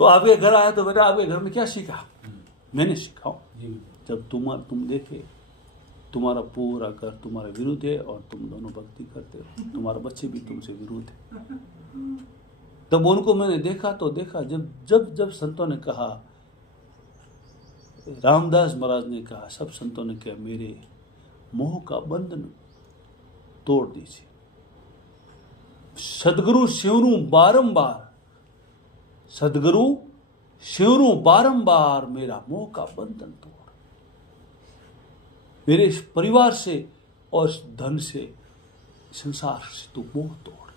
तो आपके घर आया तो बेटा आपके घर में क्या सीखा? मैंने सीखा जब तुम देखे तुम्हारा पूरा घर तुम्हारे विरुद्ध है और तुम दोनों भक्ति करते हो, तुम्हारे बच्चे भी तुमसे विरुद्ध है। तब उनको मैंने देखा तो देखा जब जब जब संतों ने कहा, रामदास महाराज ने कहा, सब संतों ने कहा मेरे मोह का बंधन तोड़ दीजिए। सदगुरु शिवरू बारंबार मेरा मोह का बंधन तोड़, मेरे इस परिवार से और इस धन से, संसार से तू मोह तोड़।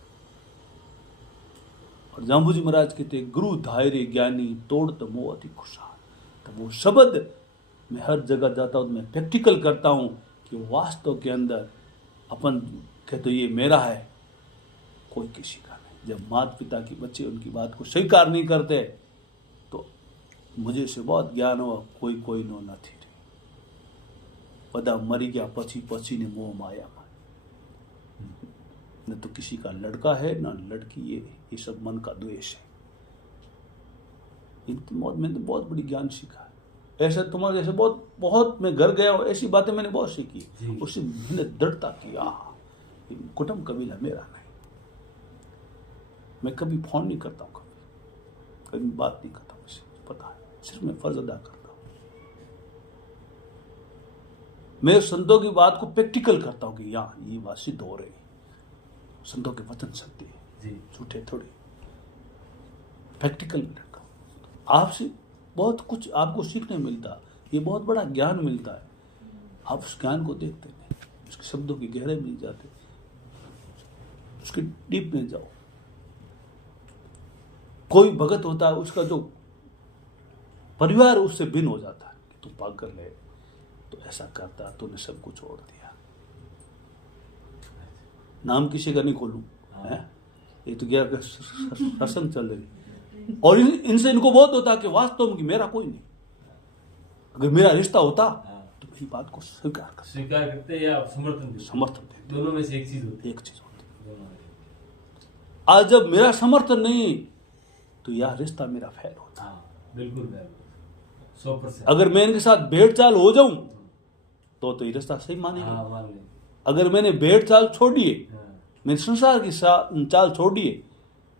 और जाम्बू जी महाराज कहते गुरु धायरे ज्ञानी तोड़त मोह अति खुशहाल। तो वो शब्द मैं हर जगह जाता हूँ, मैं प्रैक्टिकल करता हूँ कि वास्तव के अंदर अपन कहते ये मेरा है, कोई किसी का नहीं। जब माता पिता की बच्चे उनकी बात को स्वीकार नहीं करते तो मुझे से बहुत ज्ञान हुआ कोई कोई नो नहीं रे, बदा मरी गया पची पची ने मोह माया में। न तो किसी का लड़का है न लड़की, ये सब मन का द्वेष है। इनकी मौत में तो बहुत बड़ी ज्ञान सीखा है। ऐसा तुम्हारे जैसे बहुत बहुत मैं घर गया हूँ, ऐसी बातें मैंने बहुत सीखी। उससे मैंने दृढ़ता की, कुटुंब कबीला मेरा नहीं। मैं कभी फोन नहीं करता हूँ, कभी बात नहीं करता हूँ, पता है, सिर्फ मैं फर्ज अदा करता हूँ। मैं संतों की बात को प्रैक्टिकल करता हूँ कि यहाँ ये बात सिद्ध हो रही है, संतों के वचन सत्य है, झूठे थोड़े। प्रैक्टिकल करता हूँ। आपसे बहुत कुछ आपको सीखने मिलता, ये बहुत बड़ा ज्ञान मिलता है। आप उस ज्ञान को देखते नहीं, उसके शब्दों की गहराई मिल जाते, उसके डीप में जाओ। कोई भगत होता है, उसका जो परिवार उससे भिन्न हो जाता है कि तू पागल है, तो ऐसा करता, तूने सब कुछ छोड़ दिया। नाम किसी का नहीं खोलूं, है ये तो क्या सत्संग चल रही। और इनसे इनको बहुत होता कि वास्तव में कि मेरा कोई नहीं, अगर मेरा रिश्ता होता तो मेरी बात को स्वीकार करते या समर्थन देते। दोनों में से एक चीज होती। आज जब मेरा समर्थन नहीं तो यह रिश्ता मेरा फेल होता। बिल्कुल 100%। अगर मैं इनके साथ भेड़ चाल हो जाऊं तो ये रिश्ता सही मानेगा। अगर मैंने भेड़ चाल छोड़ दिए, मैंने संसार की चाल छोड़ दिए,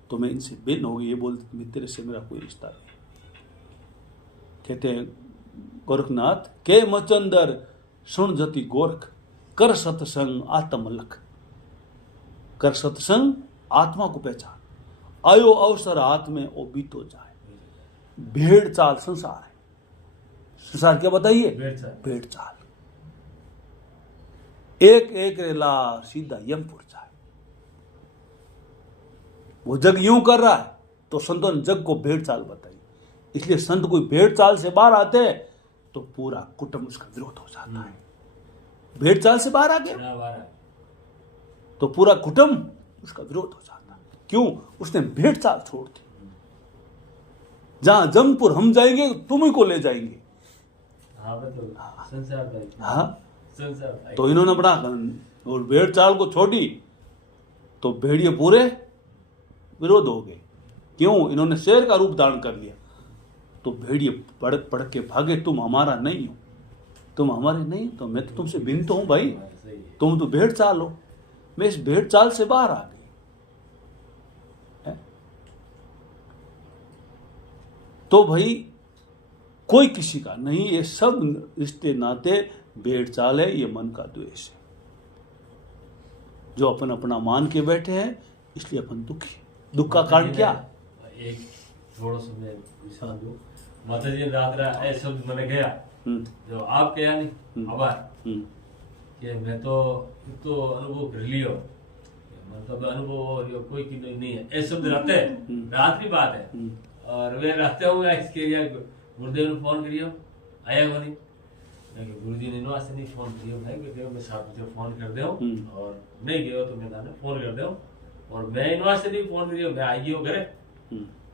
तो मैं इनसे भिन्न हो गई। ये बोलते तेरे से मेरा कोई रिश्ता नहीं। कहते हैं गोरखनाथ के मचंदर सुन जति गोरख, कर सत्संग आत्मलख। कर सत्संग आत्मा को पहचान, आयो अवसर हाथ में ओ बीतो जाए। भेड़ चाल संसार है। संसार क्या बताइए? भेड़ चाल। एक एक रेला सीधा यमपुर जाए। वो जग यूं कर रहा है तो संतों ने जग को भेड़ चाल बताई। इसलिए संत कोई भेड़ चाल से बाहर आते हैं तो पूरा कुटुंब उसका विरोध हो जाता है। भेड़ चाल से बाहर आ गया तो पूरा कुटुंब उसका विरोध हो जाता है। क्यों? उसने भेड़ चाल छोड़ दी। जहां जमपुर हम जाएंगे तुम ही को ले जाएंगे। तो इन्होंने बड़ा और भेड़ चाल को छोड़ी तो भेड़िए पूरे विरोध हो गए। क्यों? इन्होंने शेर का रूप धारण कर लिया। तो भेड़िए पड़क पड़क के भागे, तुम हमारा नहीं हो, तुम हमारे नहीं, तो मैं तो तुमसे भिन्न तो हूं भाई, तुम तो भेड़ चाल हो। मैं इस भेड़ चाल से बाहर आ गई। तो भाई कोई किसी का नहीं, ये सब रिश्ते नाते भेड़ चाल है, ये मन का द्वेष है जो अपन अपना मान के बैठे हैं, इसलिए अपन दुखी। दुख का कारण क्या? एक थोड़ा सा मैं माता जी रात ऐसे शब्द मैंने गया जो आप क्या नहीं आभार कि मैं तो अनुभव कर लियो, मतलब अनुभव और कोई की नहीं है। ऐसे शब्द रहते हैं, रात की बात है। और वे रहते हुए गुरुदेव ने फोन करियो, आया को नहीं, गुरु जी ने वास्ते नहीं फोन करियो भाई, क्योंकि मैं 7 बजे फोन कर दो और नहीं गयो तो मैं फोन कर दो। और मैं इन वास्ते नहीं फोन करियो, मैं आई गयो घरे,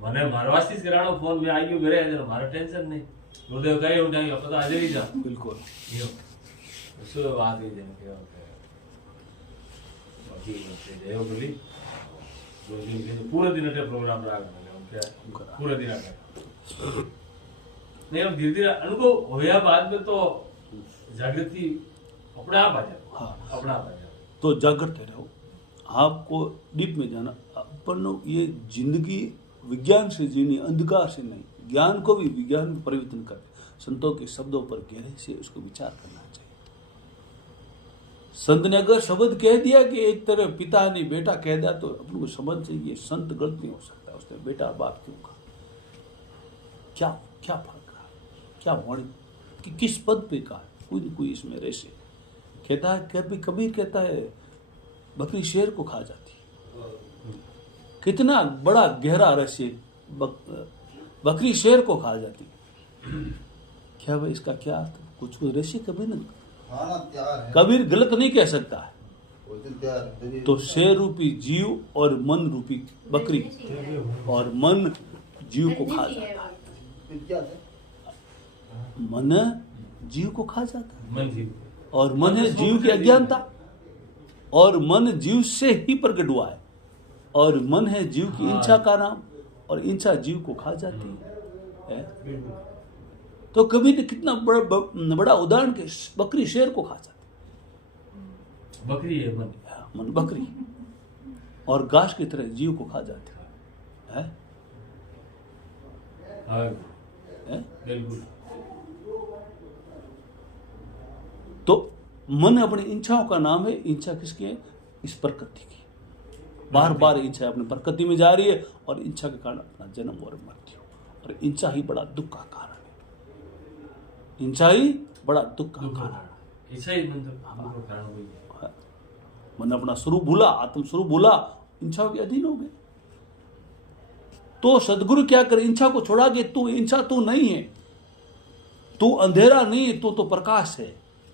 मैंने मारे वास्ते कराना फोन, मैं आई गयो घरे, हमारा टेंशन नहीं। गुरुदेव कहे उठा पता आ जाएगी जा बिल्कुल उसको बात ही देने के बाकी जय बोली पूरे दिन प्रोग्राम रहा पूरे दिन नहीं, अब धीरे धीरे अनुभव होया बाद में तो जागृति अपने आप आ जाए। हाँ। अपने आप आ जाए। तो जागृत रहो, आपको डीप में जाना। अपन ये जिंदगी विज्ञान से जीनी, अंधकार से नहीं। ज्ञान को भी विज्ञान में परिवर्तन कर, संतों के शब्दों पर गहरे से उसको विचार करना चाहिए। संत ने अगर शब्द कह दिया कि एक तरह पिता ने बेटा कह दिया, तो अपन को समझ चाहिए संत गलत नहीं हो सकता। उसने बेटा बाप क्यों कहा, क्या क्या फर्क रहा, क्या वाणी कि किस पद पे कहा, कोई इसमें रहस्य कहता है। कभी कबीर कहता है बकरी शेर को खा जाती है। कितना बड़ा गहरा रहस्य, बकरी शेर को खा जाती है। क्या भाई इसका क्या अर्थ, कुछ रहस्य कबीर नहीं, कबीर गलत नहीं कह सकता है। तो शेर रूपी जीव और मन रूपी बकरी, और मन जीव को खा जाता है। मन जीव को खा जाता है, मन जीव, और मन है जीव की अज्ञानता, और मन जीव से ही प्रकट हुआ है, और मन है जीव की इच्छा का नाम, और इच्छा जीव को खा जाती है। तो कभी ने कितना बड़ा उदाहरण के बकरी शेर को खा जाती, बकरी है मन, मन बकरी, और घास की तरह जीव को खा जाती है। बिल्कुल। तो मन अपनी इच्छाओं का नाम है। इच्छा किसकी है, इस प्रकृति की। बार बार इच्छा अपनी प्रकृति में जा रही है, और इच्छा के कारण अपना जन्म और मृत्यु, और इच्छा ही बड़ा दुख का कारण है। इच्छा ही बड़ा दुख का कारण है। इच्छा ही कारण हुई है। मन अपना स्वरूप भूला, आत्म स्वरूप भूला, इच्छाओं के अधीन हो गए। तो सदगुरु क्या करे, इच्छा को छोड़ा के तू इच्छा तू नहीं है, तू अंधेरा नहीं है, तू तो प्रकाश है।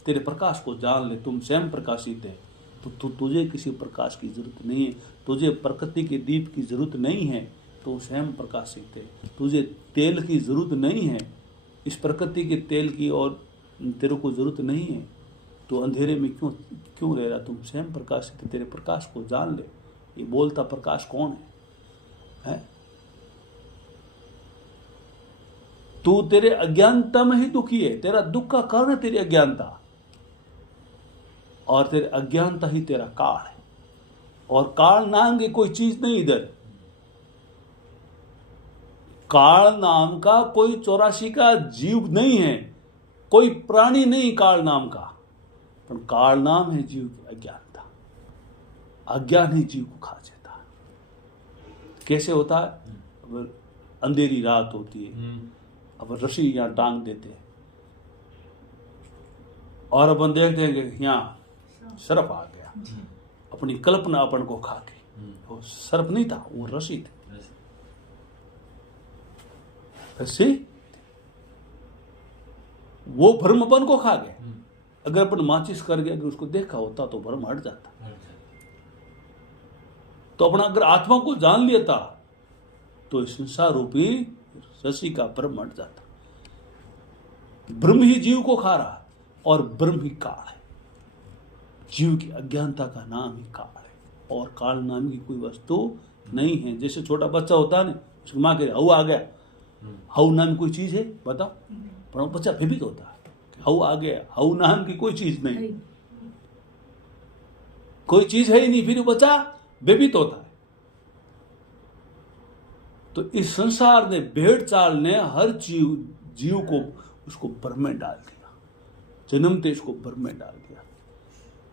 तेरे प्रकाश को जान ले, तुम स्वयं प्रकाशित है। तो तुझे किसी प्रकाश की जरूरत नहीं है, तुझे प्रकृति के दीप की जरूरत नहीं है, तो स्वयं प्रकाशित है। तुझे तेल की जरूरत नहीं है, इस प्रकृति के तेल की, और तेरे को जरूरत नहीं है। तो अंधेरे में क्यों रह रहा, तुम स्वयं प्रकाशित है। तेरे प्रकाश को जान ले। ये बोलता प्रकाश कौन है? तू तेरे अज्ञानता में ही दुखी है। तेरा दुख का कारण है तेरी अज्ञानता, और तेरे अज्ञानता ही तेरा काल है। और काल नाम की कोई चीज नहीं इधर। काल नाम का कोई 84 का जीव नहीं है, कोई प्राणी नहीं काल नाम का, पर काल नाम है जीव की अज्ञानता। अज्ञान ही जीव को खा जाता है। कैसे होता है? अब अंधेरी रात होती है, अब रस्सी यहाँ टांग देते हैं, और अपन देखते हैं कि यहाँ सर्प आ गया। अपनी कल्पना अपन को खा के, वो सर्प नहीं था, वो रस्सी थी। रस्सी वो भ्रम अपन को खा गए। अगर अपन माचिस कर गया, अगर उसको देखा होता तो भ्रम हट जाता। तो अपना अगर आत्मा को जान लिया था, तो इस संसार रूपी रस्सी का भ्रम हट जाता। ब्रह्म ही जीव को खा रहा, और ब्रह्म ही काल है। जीव की अज्ञानता का नाम ही काल है, और काल नाम की कोई वस्तु नहीं है। जैसे छोटा बच्चा होता है ना, उसकी माँ कह रही हऊ आ गया, हऊ नाम की कोई चीज है बताओ? पर वो बच्चा भयभीत होता है, हऊ आ गया, हऊ नाम की कोई चीज नहीं, कोई चीज है ही नहीं, फिर बच्चा भयभीत होता है। तो इस संसार ने, भेड़ चाल ने हर जीव को उसको भ्रम में डाल दिया। जन्मते इसको भ्रम में डाल दिया,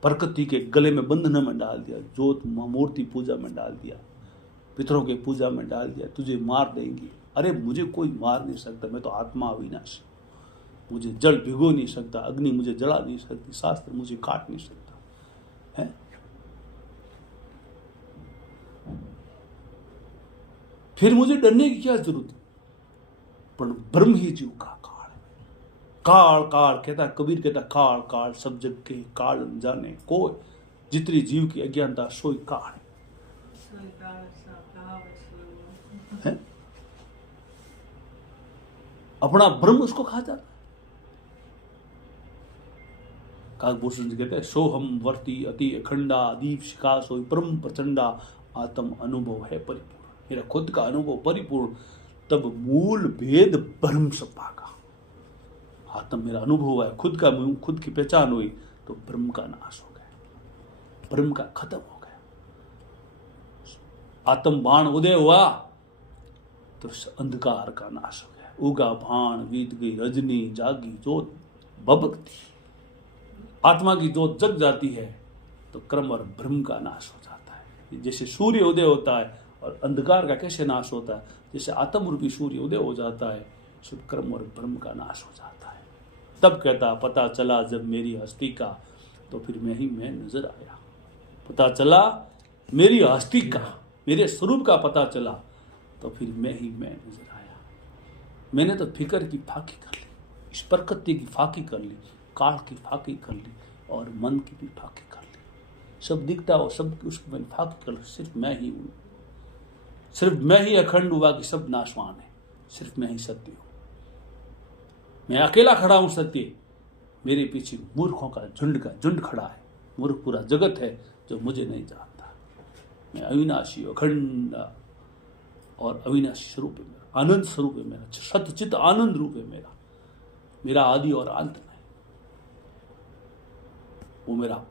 प्रकृति के गले में बंधन में डाल दिया, जोत मूर्ति पूजा में डाल दिया, पितरों के पूजा में डाल दिया। तुझे मार देंगे। अरे मुझे कोई मार नहीं सकता, मैं तो आत्मा अविनाशी, मुझे जल भिगो नहीं सकता, अग्नि मुझे जला नहीं सकती, शास्त्र मुझे काट नहीं सकता है। फिर मुझे डरने की क्या जरूरत है? पर ब्रह्म ही जीव का काल है। काल काल कहता, कबीर कहता, काल काल सब जग के काल जाने कोई, जितनी जीव की अज्ञानता सोई काल है। अपना ब्रह्म उसको खा जाता है। काकभूषण जी कहते हैं, सोहम वर्ती अति अखंडा दीप शिखा सोई ब्रह्म प्रचंडा, आत्म अनुभव है परिपूर्ण। मेरा खुद का अनुभव परिपूर्ण, तब मूल भेद ब्रह्म सपा का। आत्म मेरा अनुभव हुआ है, खुद की पहचान हुई, तो ब्रह्म का नाश हो गया, ब्रह्म का खत्म हो गया। आत्म बाण उदय हुआ तो अंधकार का नाश हो गया। उगा भाण बीत गई रजनी, जागी जोत भभकती, आत्मा की जोत जग जाती है तो क्रम और ब्रह्म का नाश हो जाता है। जैसे सूर्य उदय होता है और अंधकार का कैसे नाश होता है, जैसे आत्म रूपी सूर्य उदय हो जाता है, शुभ क्रम और ब्रह्म का नाश हो जाता है। तब कहता पता चला जब मेरी हस्ती का, तो फिर मैं ही मैं नजर आया। पता चला मेरी हस्ती का, मेरे स्वरूप का पता चला, तो फिर मैं ही मैं नजर आया। मैंने तो फिक्र की फाकी कर ली, इस प्रकृति की फाकी कर ली, काल की फाकी कर ली और मन की भी फाकी कर ली। सब दिखता हो, सब उसकी मैंने फाकी कर ली। सिर्फ मैं ही हूँ, सिर्फ मैं ही अखंड हुआ कि सब नाशवान है, सिर्फ मैं ही सत्य हूँ। मैं अकेला खड़ा हूँ सत्य, मेरे पीछे मूर्खों का झुंड खड़ा है। मूर्ख पूरा जगत है जो मुझे नहीं जानता। मैं अविनाशी अखंड और अविनाशी स्वरूप है मेरा, आनंद स्वरूप है मेरा, सतचित आनंद रूप है मेरा आदि और अंत नहीं। वो मेरा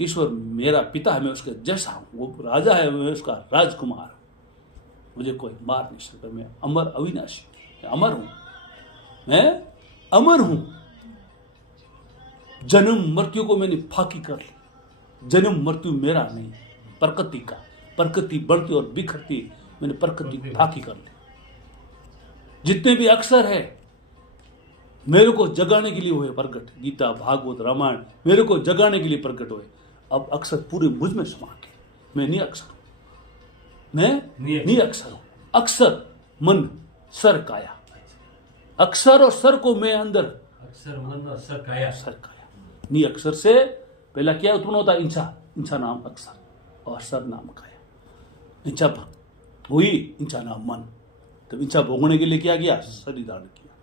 ईश्वर मेरा पिता है, मैं उसके जैसा हूँ। वो राजा है, मैं उसका राजकुमार। मुझे कोई मार नहीं सकता। मैं अमर अविनाशी, मैं अमर हूं, मैं अमर हूं। जन्म मृत्यु को मैंने फाकी कर ली। जन्म मृत्यु मेरा नहीं, प्रकृति का। प्रकृति बढ़ती और बिखरती, मैंने प्रकृति की फाकी कर ली। जितने भी अक्षर है मेरे को जगाने के लिए हुए प्रकट। गीता भागवत रामायण मेरे को जगाने के लिए प्रकट हुए। अब अक्षर पूरे मुझ में समा के, मैं नहीं अक्षर हूं, मैं नहीं अक्षर हूं। अक्षर मन सर काया, अक्षर और सर को मैं अंदर, अक्षर मन और सर काया। नी अक्षर से पहला क्या उत्पन्न होता है? इंचा नाम अक्षर और सर नाम काया। इंचा हुई, इंचा नाम मन। तब इंचा भोगने के लिए क्या किया? शरीर धारण किया।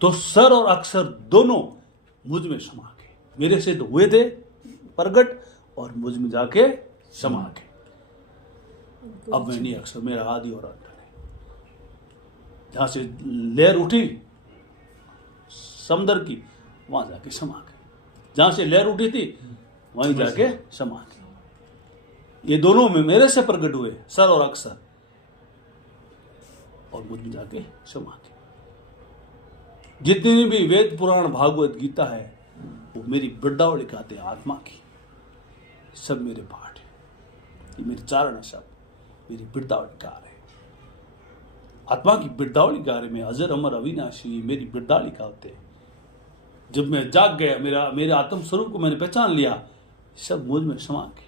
तो सर और अक्षर दोनों मुझ में समा के, मेरे से तो हुए थे प्रगट और मुझ में जाके समा के। अब मैं नहीं अक्षर, मेरा आदि और अंत है। जहां से लहर उठी समुद्र की, वहां जाके समा गई। जहां से लहर उठी थी वहीं जाके समा गई। ये दोनों में मेरे से प्रकट हुए, सर और अक्षर, और मुझ में जाके समा गए। जितनी भी वेद पुराण भागवत गीता है वो मेरी वृद्धावली कहते हैं आत्मा की। सब मेरे पाठ है, ये मेरे चारण है, सब मेरी वृद्धावली गा रहे। आत्मा की वृद्धावली गा रहे। मैं अजर अमर अविनाशी, मेरी वृद्धावली होते हैं। जब मैं जाग गया, मेरे आत्म स्वरूप को मैंने पहचान लिया, सब मुझ में समा गए।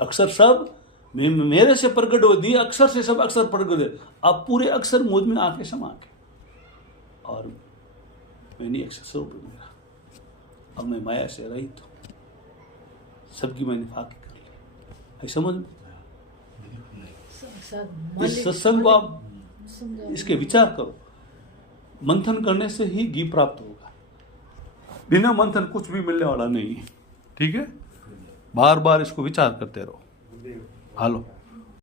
अक्षर सब मेरे से प्रकट हो दिए, अक्षर से सब अक्षर प्रकट हो दिए। अब पूरे अक्षर मुझ में आके समा गए और मैं नहीं अक्षर स्वरूप मेरा। अब मैं माया से रहित हूं, सबकी मैंने फाकी कर ली। समझ में? इस सत्संग को आप इसके विचार करो। मंथन करने से ही घी प्राप्त होगा, बिना मंथन कुछ भी मिलने वाला नहीं है। ठीक है, बार बार इसको विचार करते रहो। हालो।